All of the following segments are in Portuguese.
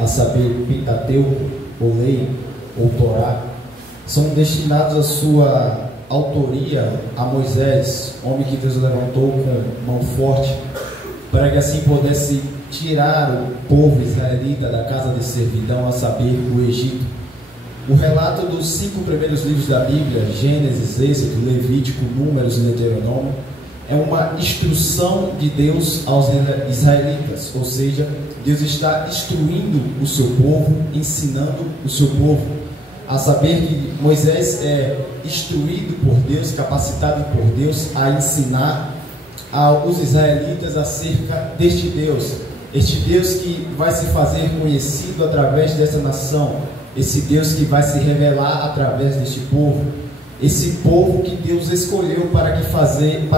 a saber, Pentateuco, ou Lei, ou Torá, são destinados a sua autoria a Moisés, homem que Deus levantou com mão forte, para que assim pudesse tirar o povo israelita da casa de servidão, a saber, o Egito. O relato dos 5 primeiros livros da Bíblia, Gênesis, Êxodo, Levítico, Números e Deuteronômio, é uma instrução de Deus aos israelitas, ou seja, Deus está instruindo o seu povo, ensinando o seu povo, a saber que Moisés é instruído por Deus, capacitado por Deus a ensinar aos israelitas acerca deste Deus, este Deus que vai se fazer conhecido através dessa nação, esse Deus que vai se revelar através deste povo, esse povo que Deus escolheu para fazer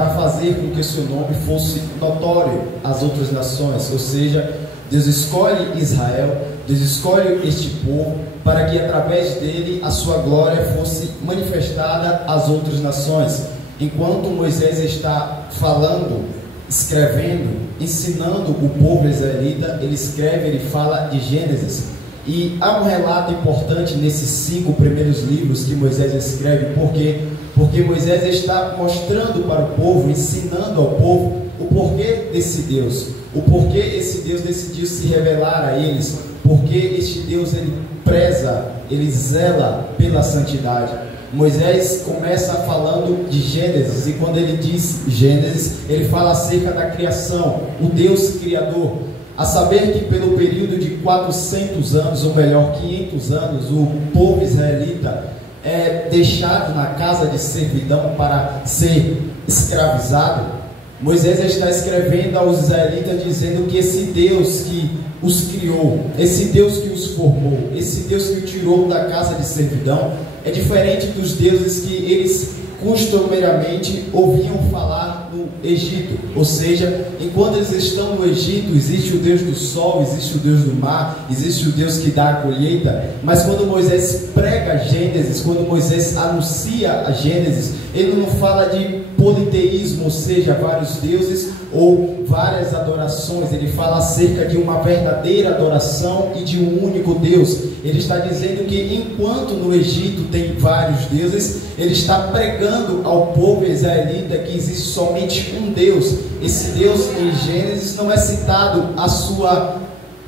com que o seu nome fosse notório às outras nações, ou seja, Deus escolhe Israel, Deus escolhe este povo para que através dele a sua glória fosse manifestada às outras nações. Enquanto Moisés está falando, escrevendo, ensinando o povo israelita, ele escreve, ele fala de Gênesis. E há um relato importante nesses 5 primeiros livros que Moisés escreve, porque Moisés está mostrando para o povo, ensinando ao povo o porquê desse Deus, o porquê esse Deus decidiu se revelar a eles, porque este Deus ele preza, ele zela pela santidade. Moisés começa falando de Gênesis, e quando ele diz Gênesis, ele fala acerca da criação, o Deus criador. A saber que pelo período de 400 anos, ou melhor, 500 anos, o povo israelita é deixado na casa de servidão para ser escravizado. Moisés está escrevendo aos israelitas dizendo que esse Deus que os criou, esse Deus que os formou, esse Deus que os tirou da casa de servidão, é diferente dos deuses que eles costumeiramente ouviam falar no Egito. Ou seja, enquanto eles estão no Egito, existe o Deus do sol, existe o Deus do mar, existe o Deus que dá a colheita, mas quando Moisés prega Gênesis, quando Moisés anuncia a Gênesis, ele não fala de politeísmo, ou seja, vários deuses ou várias adorações, ele fala acerca de uma verdadeira adoração e de um único Deus. Ele está dizendo que enquanto no Egito tem vários deuses, ele está pregando ao povo israelita que existe somente um Deus. Esse Deus em Gênesis não é citado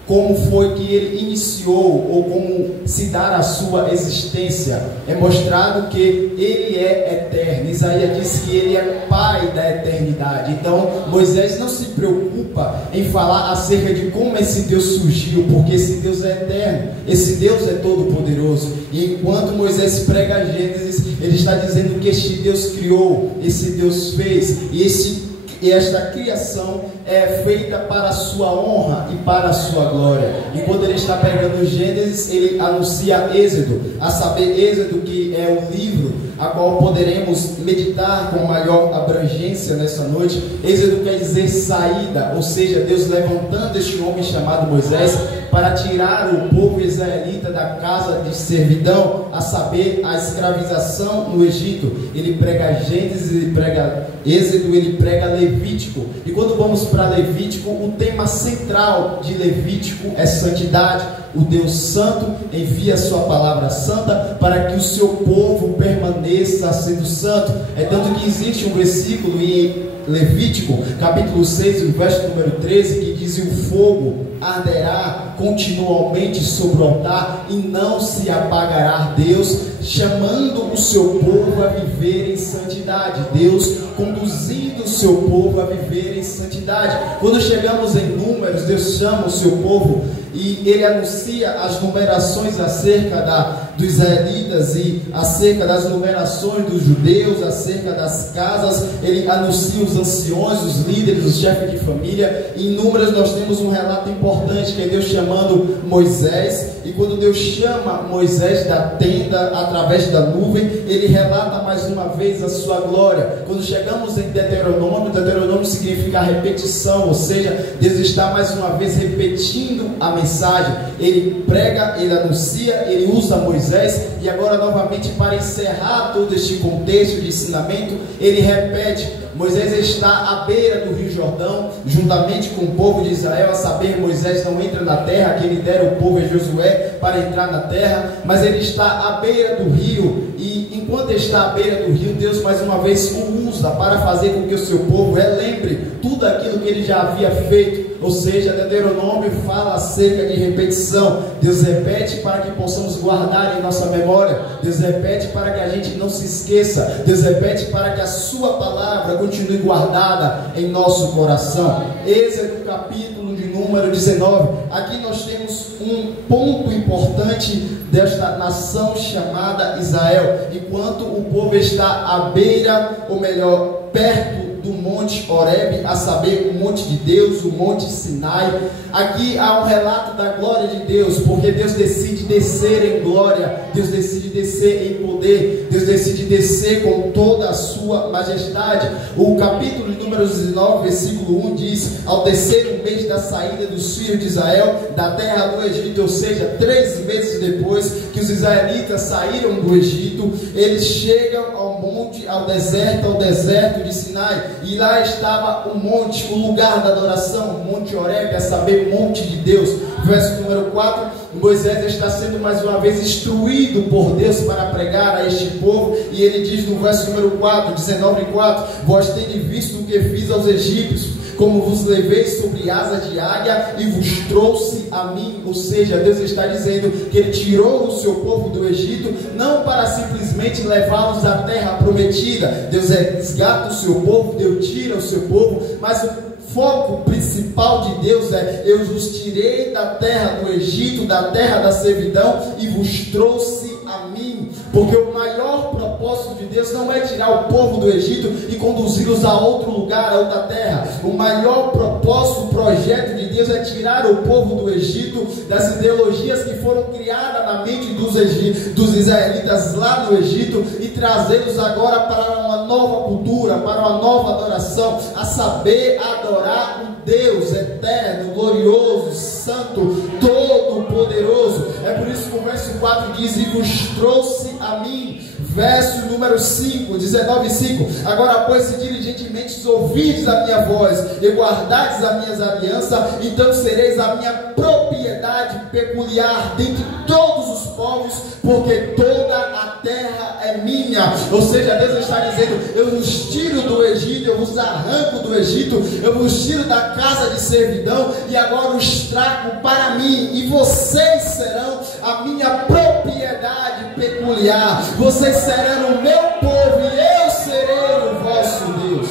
como foi que ele iniciou ou como se dá a sua existência. É mostrado que ele é eterno. Isaías diz que ele é pai da eternidade. Então Moisés não se preocupa em falar acerca de como esse Deus surgiu, porque esse Deus é eterno, esse Deus é todo poderoso. E enquanto Moisés prega Gênesis, ele está dizendo que este Deus criou, esse Deus fez, e esta criação é feita para a sua honra e para a sua glória. E quando ele está pregando Gênesis, ele anuncia Êxodo, a saber, Êxodo, que é o livro a qual poderemos meditar com maior abrangência nessa noite. Êxodo quer dizer saída, ou seja, Deus levantando este homem chamado Moisés para tirar o povo israelita da casa de servidão, a saber, a escravização no Egito. Ele prega Gênesis, ele prega Êxodo, ele prega Levítico. E quando vamos para Levítico, o tema central de Levítico é santidade. O Deus Santo envia a sua palavra santa para que o seu povo permaneça sendo santo. É tanto que existe um versículo em Levítico, capítulo 6, verso número 13, que diz: o fogo arderá continuamente sobre o altar e não se apagará. Deus chamando o seu povo a viver em santidade, Deus conduzindo o seu povo a viver em santidade. Quando chegamos em Números, Deus chama o seu povo e ele anuncia as numerações acerca dos israelitas e acerca das numerações dos judeus, acerca das casas. Ele anuncia os anciões, os líderes, os chefes de família. E em Números nós temos um relato importante, que é Deus chamando Moisés. E quando Deus chama Moisés da tenda através da nuvem, ele relata mais uma vez a sua glória. Quando chegamos em Deuteronômio significa repetição, ou seja, Deus está mais uma vez repetindo a mensagem. Ele prega, ele anuncia, ele usa Moisés, e agora novamente, para encerrar todo este contexto de ensinamento, ele repete Moisés está à beira do rio Jordão, juntamente com o povo de Israel, a saber, Moisés não entra na terra, quem lidera o povo é Josué para entrar na terra, mas ele está à beira do rio, e enquanto está à beira do rio, Deus mais uma vez o usa para fazer com que o seu povo relembre tudo aquilo que ele já havia feito. Ou seja, Deuteronômio fala acerca de repetição. Deus repete para que possamos guardar em nossa memória. Deus repete para que a gente não se esqueça. Deus repete para que a sua palavra continue guardada em nosso coração. Êxodo capítulo de número 19. Aqui nós temos um ponto importante desta nação chamada Israel. Enquanto o povo está à beira, ou melhor, perto do monte Horebe, a saber, o monte de Deus, o monte Sinai. Aqui há um relato da glória de Deus, porque Deus decide descer em glória, Deus decide descer em poder, Deus decide descer com toda a sua majestade. O capítulo de número 19, versículo 1 diz: ao terceiro mês da saída dos filhos de Israel da terra do Egito, ou seja, 3 meses depois que os israelitas saíram do Egito, eles chegam ao monte, ao deserto de Sinai, e lá estava o monte, o lugar da adoração, o monte Horebe, a saber, monte de Deus. Verso número 4, Moisés está sendo mais uma vez instruído por Deus para pregar a este povo, e ele diz no verso número 4, 19:4: vós tendes visto o que fiz aos egípcios, como vos levei sobre asas de águia e vos trouxe a mim. Ou seja, Deus está dizendo que ele tirou o seu povo do Egito, não para simplesmente levá-los à terra prometida. Deus resgata o seu povo, Deus tira o seu povo, mas o foco principal de Deus é: eu vos tirei da terra do Egito, da terra da servidão, e vos trouxe a mim. Porque o maior propósito de Deus não é tirar o povo do Egito e conduzi-los a outro lugar, a outra terra. O maior propósito, o projeto de Deus é tirar o povo do Egito, das ideologias que foram criadas na mente dos israelitas lá no Egito, e trazê-los agora para uma nova cultura, para uma nova adoração, a saber, adorar um Deus eterno, glorioso, santo, todo-poderoso. É por isso que o verso 4 diz: e vos trouxe a mim. Verso número 5, 19:5: agora, pois, se diligentemente ouvides a minha voz e guardardes as minhas alianças, então sereis a minha propriedade peculiar dentre todos os povos, porque toda a terra é minha. Ou seja, Deus está dizendo: eu vos tiro do Egito, eu vos arranco do Egito, eu vos tiro da casa de servidão, e agora os trago para mim, e vocês serão a minha propriedade peculiar. Vocês serão o meu povo, e eu serei o vosso Deus.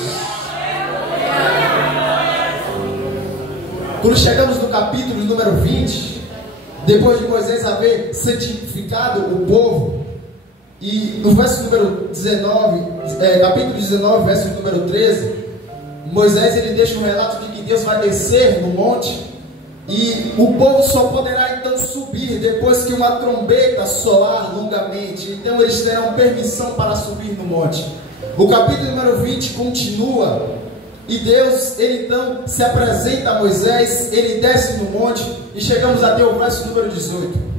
Quando chegamos no capítulo número 20, depois de Moisés haver santificado o povo, e no verso número 19, capítulo 19, verso número 13, Moisés ele deixa um relato de que Deus vai descer no monte, e o povo só poderá então subir depois que uma trombeta soar longamente. Então eles terão permissão para subir no monte. O capítulo número 20 continua, e Deus ele então se apresenta a Moisés, ele desce no monte, e chegamos até o verso número 18.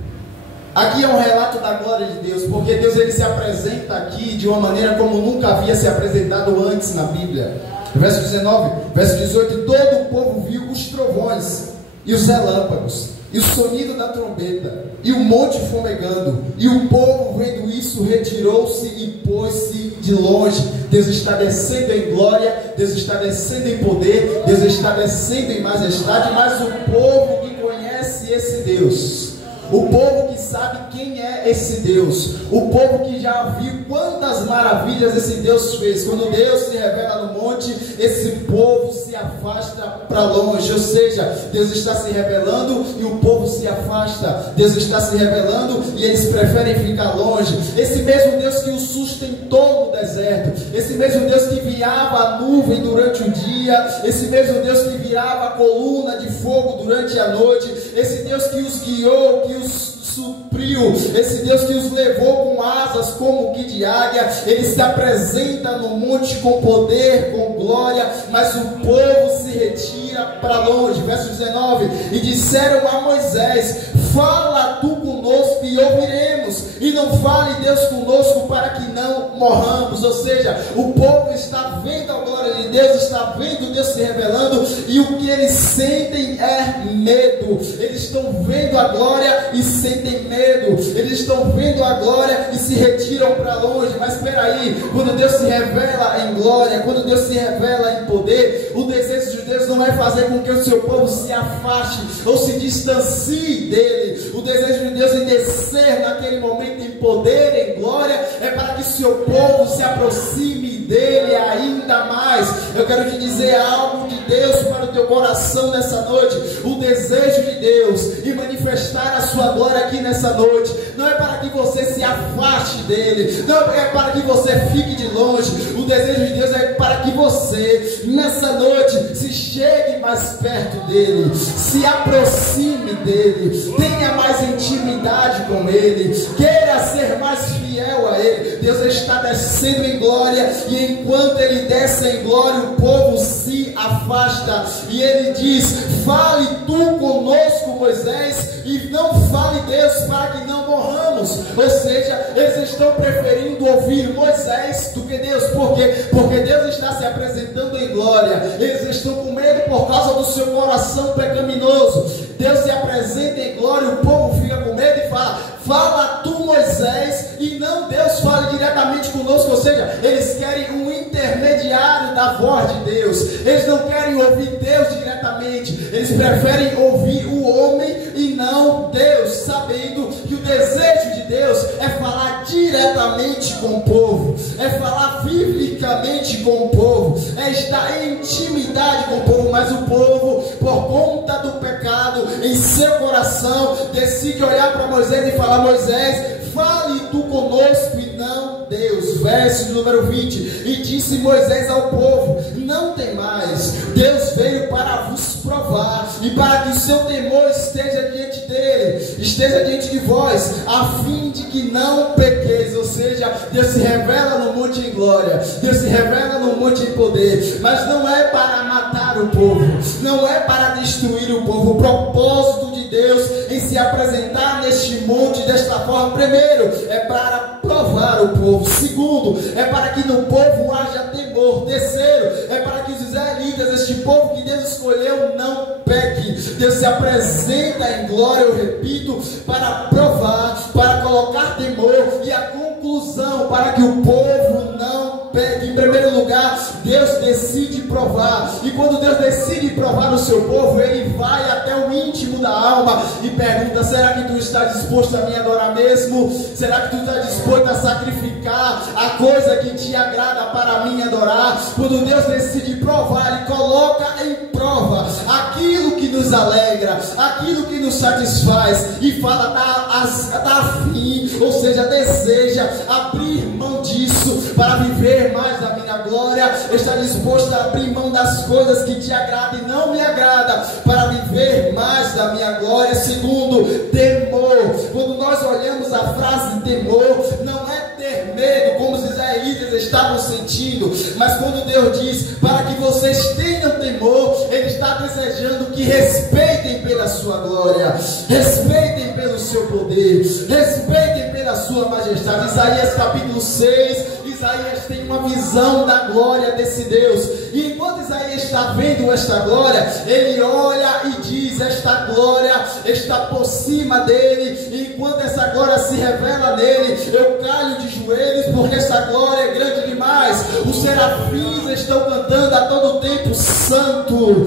Aqui é um relato da glória de Deus, porque Deus ele se apresenta aqui de uma maneira como nunca havia se apresentado antes na Bíblia. Verso 19, verso 18: e todo o povo viu os trovões e os relâmpagos, e o sonido da trombeta, e o monte fumegando, e o povo, vendo isso, retirou-se e pôs-se de longe. Deus está descendo em glória, Deus está descendo em poder, Deus está descendo em majestade, mas o povo que conhece esse Deus, o povo que sabe quem é esse Deus, o povo que já viu quantas maravilhas esse Deus fez, quando Deus se revela no monte, esse povo se afasta para longe. Ou seja, Deus está se revelando e o povo se afasta. Deus está se revelando e eles preferem ficar longe. Esse mesmo Deus que os sustentou no deserto, esse mesmo Deus que enviava a nuvem durante o dia, esse mesmo Deus que virava a coluna de fogo durante a noite, esse Deus que os guiou, que os supriu, esse Deus que os levou com asas como que de águia, ele se apresenta no monte com poder, com glória, mas o povo se retira para longe. Verso 19: e disseram a Moisés: fala tu conosco e ouviremos, e não fale Deus conosco para que não morramos. Ou seja, o povo está vendo a glória de Deus, está vendo Deus se revelando, e o que eles sentem é medo. Eles estão vendo a glória e sentem medo. Eles estão vendo a glória e se retiram para longe. Mas espera aí, quando Deus se revela em glória, quando Deus se revela em poder, o desejo de Deus não é fazer com que o seu povo se afaste ou se distancie dele. O desejo de Deus em descer naquele momento em poder, em glória, é para que o seu povo se aproxime dele ainda mais. Eu quero te dizer algo de Deus para o teu coração nessa noite. O desejo de Deus em manifestar a sua glória aqui nessa noite não é para que você se afaste dele, não é para que você fique de longe. O desejo de Deus é para que você nessa noite se chegue mais perto dele, se aproxime dele, tenha mais intimidade com ele, queira ser mais fiel a ele. Deus está descendo em glória, e enquanto ele desce em glória, o povo se afasta, e ele diz: fale tu conosco, Moisés, e não fale Deus, para que não morramos. Ou seja, eles estão preferindo ouvir Moisés do que Deus. Por quê? Porque Deus está se apresentando em glória. Eles estão com medo por causa do seu coração pecaminoso. Deus se apresenta em glória, o povo fica com medo e fala: fala tu, Moisés, e não Deus fale diretamente conosco. Ou seja, eles querem um intermediário da voz de Deus. Eles não querem ouvir Deus diretamente, eles preferem ouvir o homem e não Deus, sabendo que o desejo de Deus é falar diretamente com o povo, é falar biblicamente com o povo, é estar em intimidade com o povo. Mas o povo, por conta do pecado em seu coração, decide olhar para Moisés e falar: Moisés, fale tu conosco e não Deus. Verso número 20: e disse Moisés ao povo: não temais, Deus veio para vos provar, e para que o seu temor esteja diante dele, esteja diante de vós, a fim de que não pequeis. Ou seja, Deus se revela no monte em glória, Deus se revela no monte em poder, mas não é para matar o povo, não é para destruir o povo. O propósito de Deus em se apresentar neste monte desta forma, primeiro, é para provar o povo. Segundo, é para que no povo haja temor. Terceiro, é para que os israelitas, este povo que Deus escolheu, não peque. Deus se apresenta em glória, eu repito, para provar, para colocar temor, e a conclusão, para que o povo não peque. Em primeiro lugar, Deus decide provar, e quando Deus decide provar o seu povo, ele vai até o íntimo da alma e pergunta: será que tu está disposto a me adorar mesmo? Será que tu está disposto a sacrificar a coisa que te agrada para mim adorar? Quando Deus decide provar, ele coloca em prova aquilo que nos alegra, aquilo que nos satisfaz, e fala: tá afim, ou seja, deseja abrir mão disso para viver mais da minha glória, está disposto a abrir mão das coisas que te agradam e não me agrada para viver mais da minha glória. Segundo, temor. Quando nós olhamos a frase temor, não é ter medo como os israelitas estavam sentindo, mas quando Deus diz para que vocês tenham temor, ele está desejando que respeitem pela sua glória, respeitem pelo seu poder, respeitem pela sua majestade. Isaías capítulo 6, Isaías tem uma visão da glória desse Deus, e enquanto Isaías está vendo esta glória, ele olha e diz: esta glória está por cima dele, e enquanto essa glória se revela nele, eu caio de joelhos, porque essa glória é grande demais. Os serafins estão cantando a todo tempo: santo,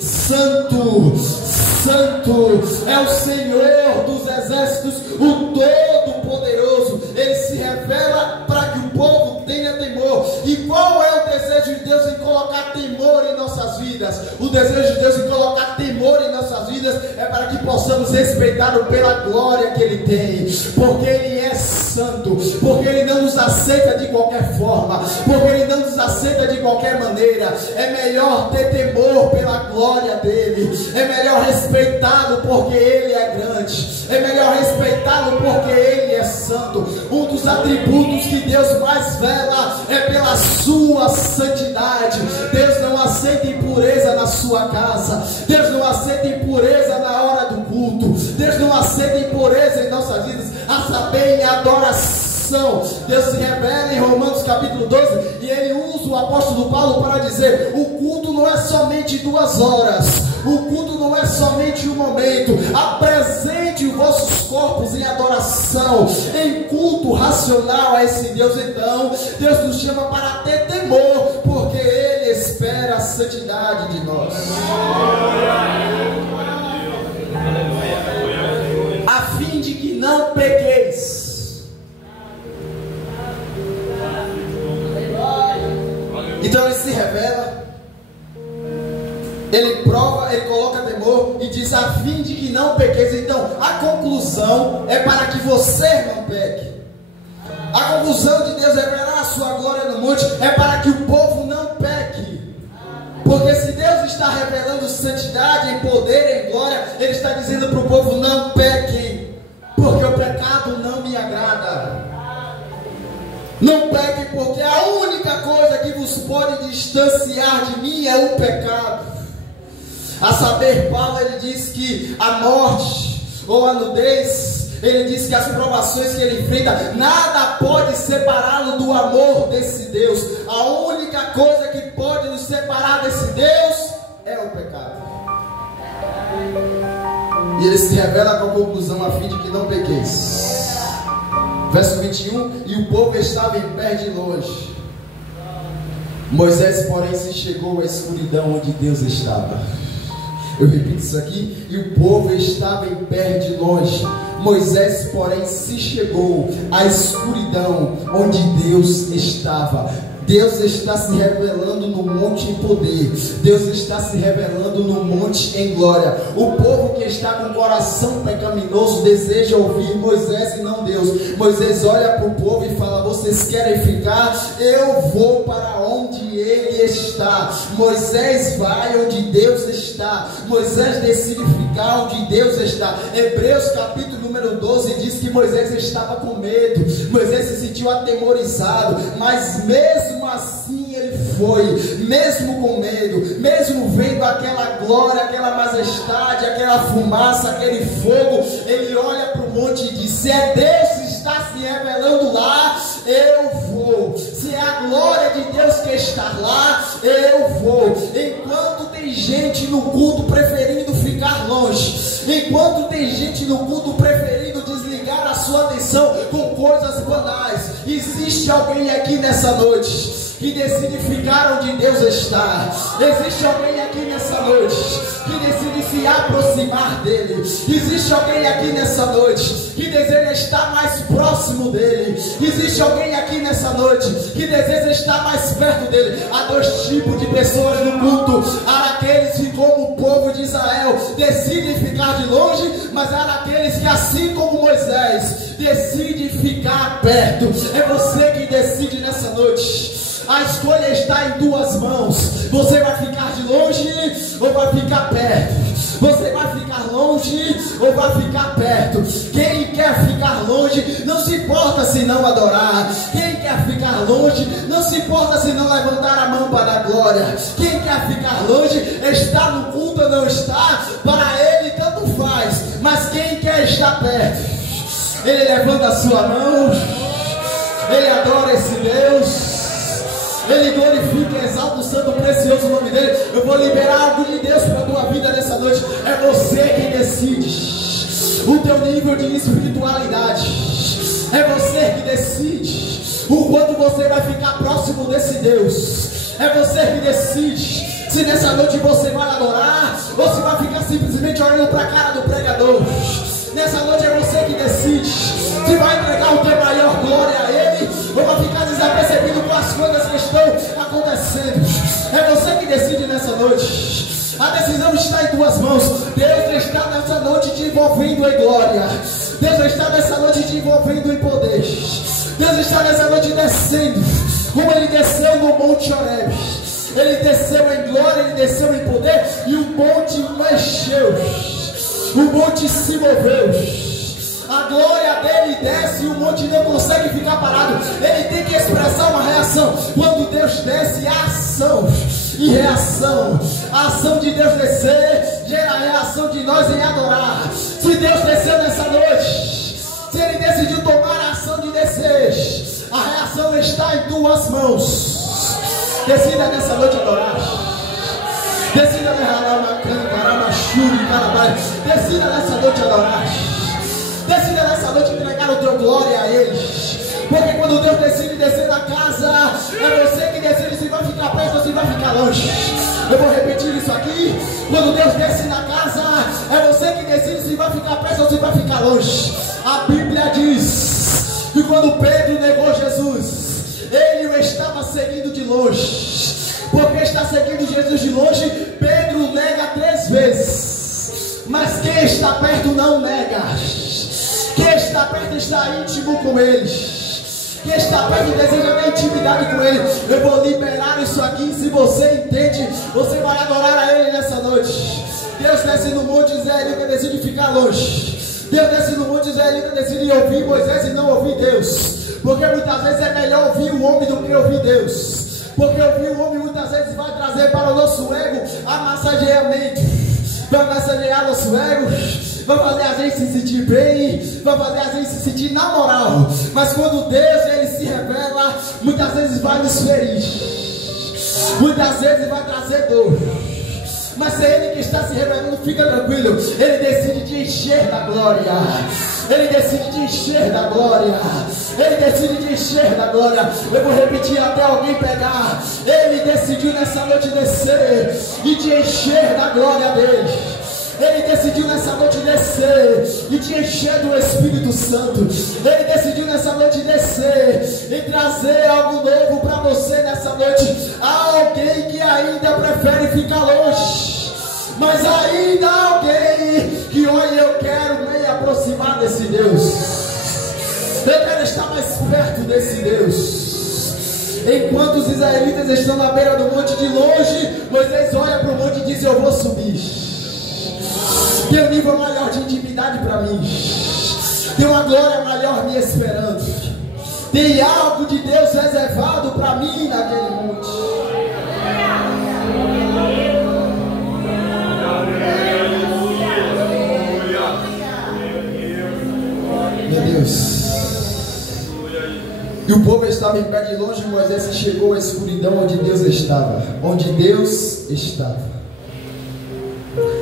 santo, santo é o Senhor dos exércitos, o Todo-Poderoso. Ele se revela para que o povo tenha temor. E qual é o desejo de Deus em colocar temor em nossas vidas? O desejo de Deus em colocar temor em nossas vidas é para que possamos respeitá-lo pela glória que ele tem, porque ele é santo, porque ele não nos aceita de qualquer forma, porque ele não nos aceita de qualquer maneira. É melhor ter temor pela glória dele, é melhor respeitá-lo porque ele é grande, é melhor respeitá-lo porque ele é santo. Um dos atributos que Deus mais vela é pela sua santidade. Deus não aceita impureza na sua casa, Deus não aceita impureza na hora do culto, Deus não aceita impureza em nossas vidas, a saber, em adoração. Deus se revela em Romanos capítulo 12, e ele usa o apóstolo Paulo para dizer: o culto não é somente 2 horas, o culto não é somente um momento. Apresente os vossos corpos em adoração, em culto racional a esse Deus. Então Deus nos chama para ter temor, porque Ele espera a santidade de nós, a fim de que não pequeis. Então ele se revela, ele prova, ele coloca temor e diz: a fim de que não pequeis. Então a conclusão é para que você não peque. A conclusão de Deus revelar a sua glória no monte é para que o povo não peque. Porque se Deus está revelando santidade em poder, em glória, Ele está dizendo para o povo: não pequem, porque o pecado não me agrada. Não pequem, porque a única coisa que vos pode distanciar de mim é o pecado. A saber, Paulo, ele diz que a morte ou a nudez, ele diz que as provações que ele enfrenta, nada pode separá-lo do amor desse Deus. A única coisa que pode nos separar desse Deus é o pecado. E ele se revela com a conclusão: a fim de que não pequeis. Verso 21, e o povo estava em pé de longe. Moisés, porém, se chegou à escuridão onde Deus estava. Eu repito isso aqui: e o povo estava em pé de longe. Moisés, porém, se chegou à escuridão onde Deus estava. Deus está se revelando no monte em poder. Deus está se revelando no monte em glória. O povo que está com o coração pecaminoso deseja ouvir Moisés e não Deus. Moisés olha para o povo e fala: vocês querem ficar? Eu vou para onde ele está. Moisés vai onde Deus está. Moisés decide ficar onde Deus está. Hebreus capítulo número 12 diz que Moisés estava com medo. Moisés se sentiu atemorizado, mas mesmo assim ele foi, mesmo com medo, mesmo vendo aquela glória, aquela majestade, aquela fumaça, aquele fogo, ele olha para o monte e diz: se é Deus que está se revelando lá, eu vou. Se é a glória de Deus que está lá, eu vou. Enquanto tem gente no culto preferindo ficar longe, enquanto tem gente no culto preferindo desligar a sua atenção com coisas banais, existe alguém aqui nessa noite que decide ficar onde Deus está. Existe alguém aqui nessa noite que decide se aproximar dele. Existe alguém aqui nessa noite que deseja estar mais próximo dele. Existe alguém aqui nessa noite que deseja estar mais perto dele. Há 2 tipos de pessoas no culto: há aqueles que, como o povo de Israel, decidem ficar de longe, mas há aqueles que, assim como Moisés, decidem ficar perto. É você que decide nessa noite. A escolha está em 2 mãos. Você vai ficar de longe ou vai ficar perto? Você vai ficar longe ou vai ficar perto? Quem quer ficar longe não se importa se não adorar. Quem quer ficar longe não se importa se não levantar a mão para a glória. Quem quer ficar longe, está no culto ou não está, para ele tanto faz. Mas quem quer estar perto, ele levanta a sua mão, ele adora esse Deus, ele glorifica e exalta o santo precioso nome dele. Eu vou liberar algo de Deus para a tua vida nessa noite. É você quem decide o teu nível de espiritualidade. É você que decide o quanto você vai ficar próximo desse Deus. É você que decide se nessa noite você vai adorar ou se vai ficar simplesmente olhando para a cara do pregador. Nessa noite é você que decide se vai entregar o teu maior glória a Ele ou vai ficar desapercebido com as coisas que estão acontecendo. É você que decide nessa noite. A decisão está em 2 mãos. Deus está nessa noite te envolvendo em glória. Deus está nessa noite te envolvendo em poder. Deus está nessa noite descendo, como Ele desceu no Monte Horebe. Ele desceu em glória, Ele desceu em poder, e o monte mexeu, o monte se moveu. A glória dele desce e o monte não consegue ficar parado. Ele tem que expressar uma reação. Quando Deus desce, há ação e reação. A ação de Deus descer gera a reação de nós em adorar. Se Deus desceu nessa noite, se Ele decidiu tomar a ação de descer, a reação está em tuas mãos. Decida nessa noite adorar. Decida nessa noite adorar. Decida nessa noite entregar o teu glória a Ele. Porque quando Deus decide descer na casa, é você que decide se vai ficar perto ou se vai ficar longe. Eu vou repetir isso aqui. Quando Deus desce na casa, é você que decide se vai ficar perto ou se vai ficar longe. A Bíblia diz que quando Pedro negou Jesus, ele o estava seguindo de longe. Porque está seguindo Jesus de longe, Pedro nega 3 vezes. Mas quem está perto não nega. Quem está perto está íntimo com Ele. Quem está perto deseja ter intimidade com Ele. Eu vou liberar isso aqui. Se você entende, você vai adorar a Ele nessa noite. Deus desce no monte Israelita e decide ficar longe. Deus desce no monte Israelita e decide ouvir Moisés e não ouvir Deus. Porque muitas vezes é melhor ouvir o homem do que ouvir Deus. Porque ouvir o homem muitas vezes vai trazer para o nosso ego amassageamento. Vai massagear nosso ego, vai fazer a gente se sentir bem, vai fazer a gente se sentir na moral. Mas quando Deus Ele se revela, muitas vezes vai nos ferir, muitas vezes vai trazer dor. Mas se Ele que está se revelando, fica tranquilo. Ele decide te encher da glória. Ele decide te encher da glória. Ele decide te encher da glória. Eu vou repetir até alguém pegar. Ele decidiu nessa noite descer e te encher da glória dele. Ele decidiu nessa noite descer e te encher do Espírito Santo. Ele decidiu nessa noite descer e trazer algo novo para você nessa noite. Há alguém que ainda prefere ficar longe, mas ainda há alguém que, olha, eu quero me aproximar desse Deus. Eu quero estar mais perto desse Deus. Enquanto os israelitas estão na beira do monte de longe, Moisés olha para o monte e diz: eu vou subir. Tem um nível maior de intimidade para mim. Tem uma glória maior me esperando. Tem algo de Deus reservado para mim naquele monte. Meu Deus. E o povo estava em pé de longe. Moisés chegou à escuridão onde Deus estava. Onde Deus estava.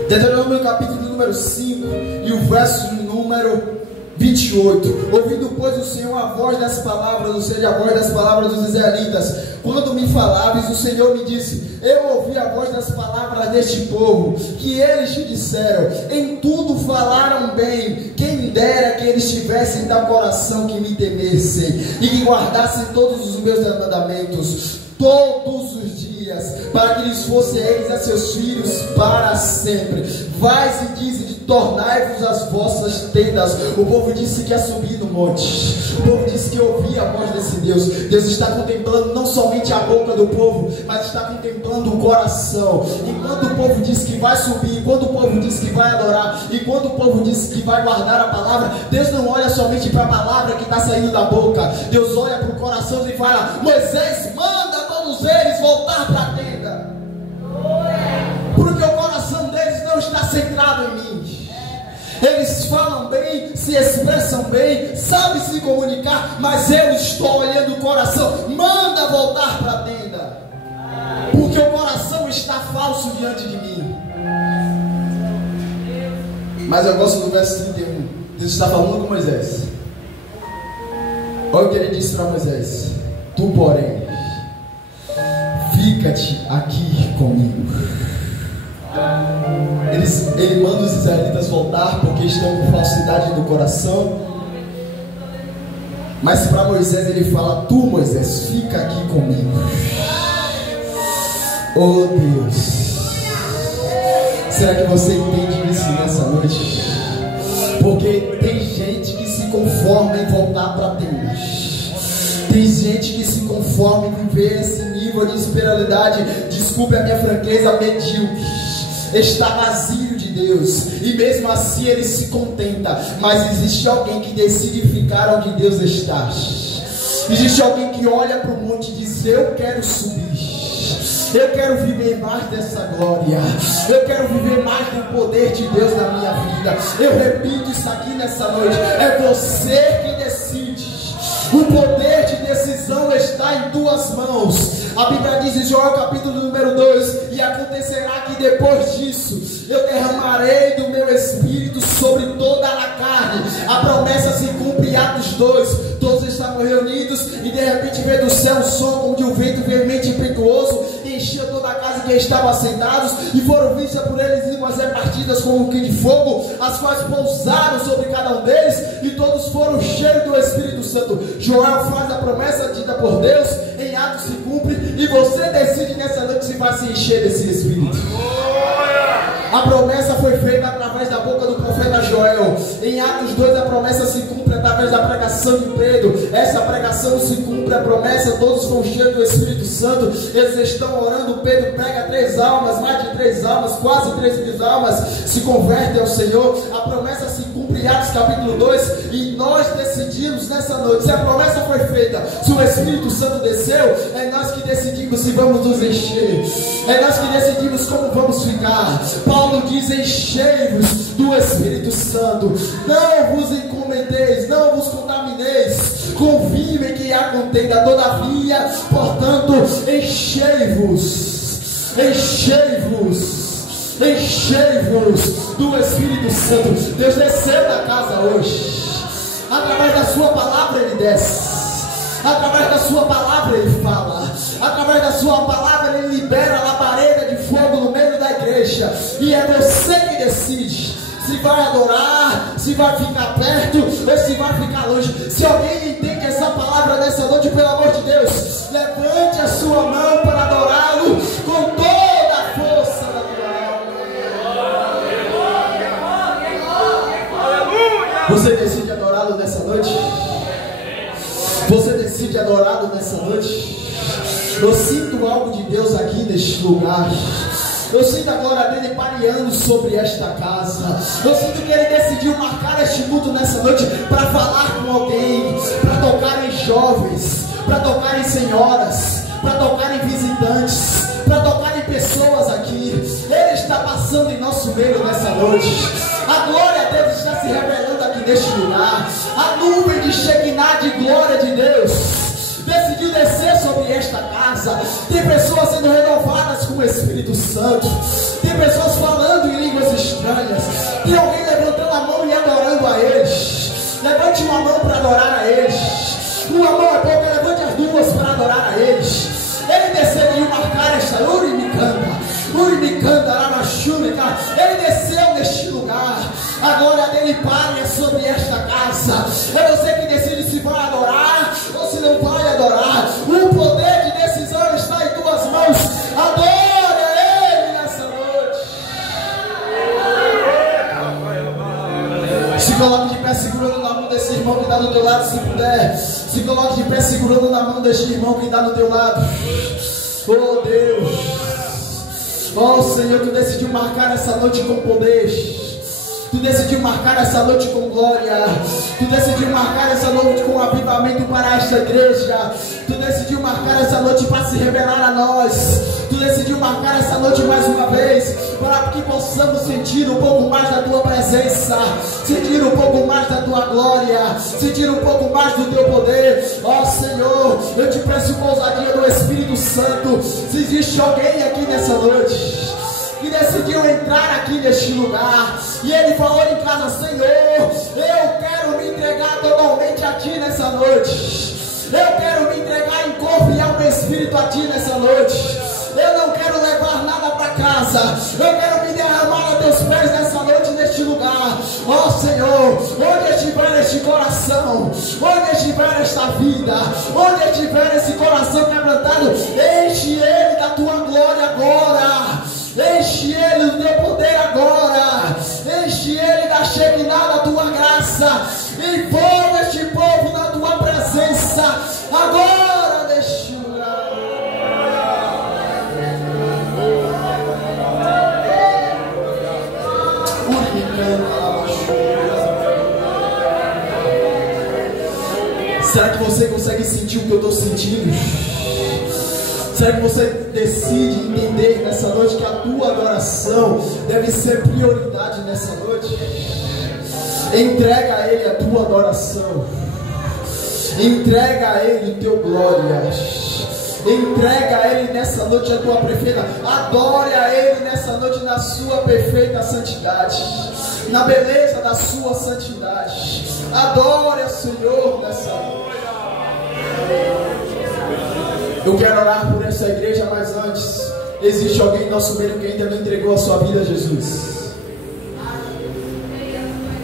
Deuteronômio capítulo número 5 e o verso número 28. Ouvindo, pois, o Senhor a voz das palavras, ou seja, a voz das palavras dos israelitas, quando me falaves, o Senhor me disse: eu ouvi a voz das palavras deste povo, que eles te disseram, em tudo falaram bem. Quem dera que eles tivessem tal coração que me temessem e que guardassem todos os meus mandamentos todos os dias, para que lhes fossem eles a seus filhos para sempre. Vais e dize de tornai-vos as vossas tendas. O povo disse que ia subir no monte. O povo disse que ouvia a voz desse Deus. Deus está contemplando não somente a boca do povo, mas está contemplando o coração. Enquanto o povo disse que vai subir, enquanto o povo disse que vai adorar, enquanto o povo disse que vai guardar a palavra, Deus não olha somente para a palavra que está saindo da boca. Deus olha para o coração e fala: Moisés, manda todos eles voltar para a tenda. Porque o coração deles não está centrado em mim. Eles falam bem, se expressam bem, sabem se comunicar, mas eu estou olhando o coração. Manda voltar para a tenda, porque o coração está falso diante de mim. Mas eu gosto do verso 31. Deus está falando com Moisés. Olha o que ele disse para Moisés: tu, porém, fica-te aqui comigo. Ele manda os israelitas voltar porque estão com falsidade no coração. Mas para Moisés ele fala: tu, Moisés, fica aqui comigo. Oh Deus, será que você entende isso nessa noite? Porque tem gente que se conforma em voltar para Deus. Tem gente que se conforma em viver esse nível de espiritualidade, desculpe a minha franqueza, medíocre. Está vazio de Deus, e mesmo assim ele se contenta. Mas existe alguém que decide ficar onde Deus está. Existe alguém que olha para o monte e diz: eu quero subir. Eu quero viver mais dessa glória. Eu quero viver mais do poder de Deus na minha vida. Eu repito isso aqui nessa noite. É você que decide. O poder de decisão está em tuas mãos. A Bíblia diz em Joel capítulo número 2: e acontecerá que depois disso eu derramarei do meu espírito sobre toda a carne. A promessa se cumpre em Atos 2. Todos estavam reunidos e de repente veio do céu um som como de um vento veemente e impetuoso, e enchia toda a casa que estavam assentados, e foram vistas por eles línguas repartidas como um que de fogo, as quais pousaram sobre cada um deles, e todos foram cheios do Espírito Santo. Joel faz a promessa dita por Deus, em Atos se cumpre, e você decide nessa noite se vai se encher desse Espírito. A promessa foi feita através da boca do profeta Joel. Em Atos 2 a promessa se cumpre através da pregação de Pedro. Essa pregação se cumpre, a promessa, todos foram cheios do Espírito Santo. Eles estão orando, Pedro pega 3 almas, mais de 3 almas, quase 3.000 almas se convertem ao Senhor. A promessa se cumpre em Atos capítulo 2, e nós decidimos nessa noite, se a promessa foi feita, se o Espírito Santo desceu, é nós que decidimos se vamos nos encher, é nós que decidimos como vamos ficar. Paulo diz: enchei-vos do Espírito Santo, não vos encomendeis, não vos contamineis com vinho em que há contenda, todavia, portanto, enchei-vos, enchei-vos, enchei-vos do Espírito Santo. Deus desceu na casa hoje, através da sua palavra Ele desce, através da sua palavra Ele fala, através da sua palavra Ele libera a labareda de fogo no meio da igreja, e é você que decide se vai adorar, se vai ficar perto ou se vai ficar longe. Se alguém entende essa palavra nessa noite, pelo amor de Deus, levante a sua mão para adorá-lo com toda a força da tua alma. Você decide adorá-lo nessa noite? Você decide adorá-lo nessa noite? Eu sinto algo de Deus aqui neste lugar. Eu sinto a glória dele pareando sobre esta casa. Eu sinto que ele decidiu marcar este culto nessa noite para falar com alguém, para tocar em jovens, para tocar em senhoras, para tocar em visitantes, para tocar em pessoas aqui. Ele está passando em nosso meio nessa noite. A glória de Deus está se revelando aqui neste lugar. A nuvem de Shekinah, de glória de Deus, decidiu descer sobre esta casa. Tem pessoas sendo renovadas com o Espírito Santo. Tem pessoas falando em línguas estranhas. Tem alguém levantando a mão e adorando a eles. Levante uma mão para adorar a eles. Uma mão é pouca, levante as duas para adorar a eles. Ele decidiu marcar esta Urimicanda, Lamachúrica. Ele desceu neste lugar. A glória dele pare sobre esta casa. É você que decide se vai adorar ou se não vai adorar. O poder de decisão está em tuas mãos. Adore a Ele nessa noite. Se coloque de pé segurando na mão desse irmão que está do teu lado, se puder. Se coloque de pé segurando na mão deste irmão que está do teu lado. Oh Deus, oh Senhor, Tu decidiu marcar essa noite com poder. Tu decidiu marcar essa noite com glória. Tu decidiu marcar essa noite com avivamento para esta igreja. Tu decidiu marcar essa noite para se revelar a nós. Tu decidiu marcar essa noite mais uma vez, para que possamos sentir um pouco mais da Tua presença, sentir um pouco mais da Tua glória, sentir um pouco mais do Teu poder. Ó Senhor, eu te peço com ousadia do Espírito Santo. Se existe alguém aqui nessa noite que decidiu entrar aqui neste lugar, e ele falou em casa: Senhor, eu quero me entregar totalmente a Ti nessa noite. Eu quero me entregar em corpo e alma e espírito a Ti nessa noite. Eu não quero levar nada para casa. Eu quero me derramar a Teus pés nessa noite, neste lugar. Ó Senhor, onde estiver este coração, onde estiver esta vida, onde estiver esse coração quebrantado, enche ele da Tua glória agora. Enche ele do Teu poder agora. Enche ele da Shekinah, da Tua graça. Envolve este povo na Tua presença agora neste lugar. Será que você consegue sentir o que eu estou sentindo? Será que você decide entender nessa noite que a tua adoração deve ser prioridade nessa noite? Entrega a Ele a tua adoração. Entrega a Ele o teu glória. Entrega a Ele nessa noite a tua perfeita. Adore a Ele nessa noite na sua perfeita santidade, na beleza da sua santidade. Adore ao Senhor nessa noite. Eu quero orar por essa igreja, mas antes, existe alguém em nosso meio que ainda não entregou a sua vida a Jesus?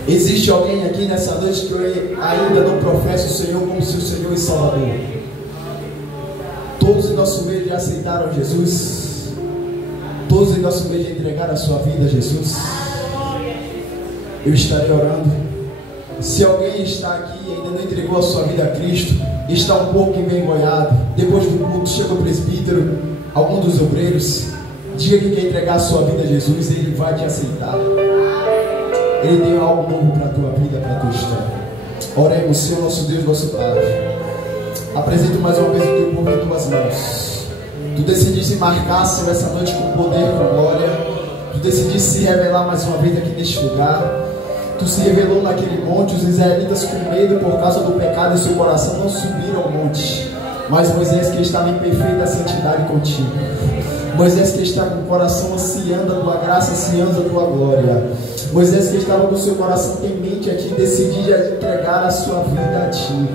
Existe alguém aqui nessa noite que ainda não professa o Senhor como seu Senhor e Salvador? Todos em nosso meio já aceitaram Jesus? Todos em nosso meio já entregaram a sua vida a Jesus? Eu estarei orando. Se alguém está aqui e ainda não entregou a sua vida a Cristo, está um pouco envergonhado, depois do culto chega o presbítero, algum dos obreiros, diga que quer entregar a sua vida a Jesus e Ele vai te aceitar. Ele tem algo novo para a tua vida, para a tua história. Oremos, Senhor nosso Deus, nosso Pai. Apresento mais uma vez o teu povo em tuas mãos. Tu decidiste marcar, Senhor, essa noite com poder, com glória. Tu decidiste se revelar mais uma vez aqui neste lugar. Tu se revelou naquele monte. Os israelitas, com medo por causa do pecado em seu coração, não subiram ao monte. Mas Moisés, que estava em perfeita santidade contigo, Moisés, que está com o coração ansiando a tua graça, ansiando a tua glória, Moisés, que estava com o seu coração temente a ti, decidiu entregar a sua vida a ti.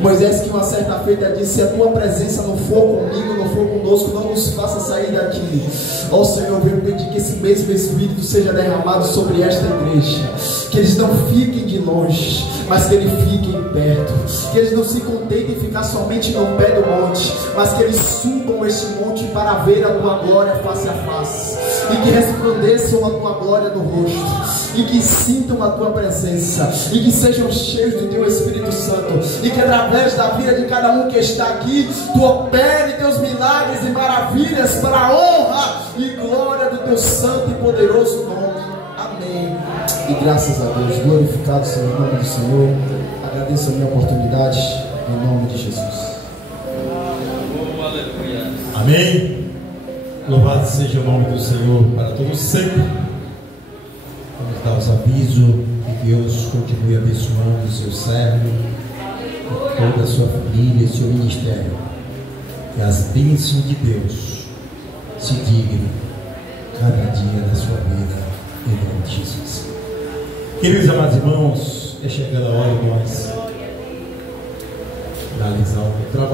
Moisés, que uma certa feita disse: se a tua presença não for comigo, não for conosco, não nos faça sair daqui. Ó Senhor, eu venho pedir que esse mesmo Espírito seja derramado sobre esta igreja, que eles não fiquem de longe, mas que eles fiquem perto, que eles não se contentem em ficar somente no pé do monte, mas que eles subam este monte para ver a tua glória face a face, e que resplandeçam a tua glória no rosto, e que sintam a tua presença, e que sejam cheios do teu Espírito Santo, e que através da vida de cada um que está aqui, tu opere teus milagres e maravilhas para a honra e glória do teu santo e poderoso nome. Amém. E graças a Deus, glorificado seja o nome do Senhor. Agradeço a minha oportunidade, em nome de Jesus. Amém. Louvado seja o nome do Senhor para todos sempre. Vamos dar os avisos. Que Deus continue abençoando o seu servo, toda a sua família e seu ministério. Que as bênçãos de Deus se dignem cada dia da sua vida, em nome de Jesus. Queridos amados irmãos, é chegando a hora de nós finalizar o trabalho.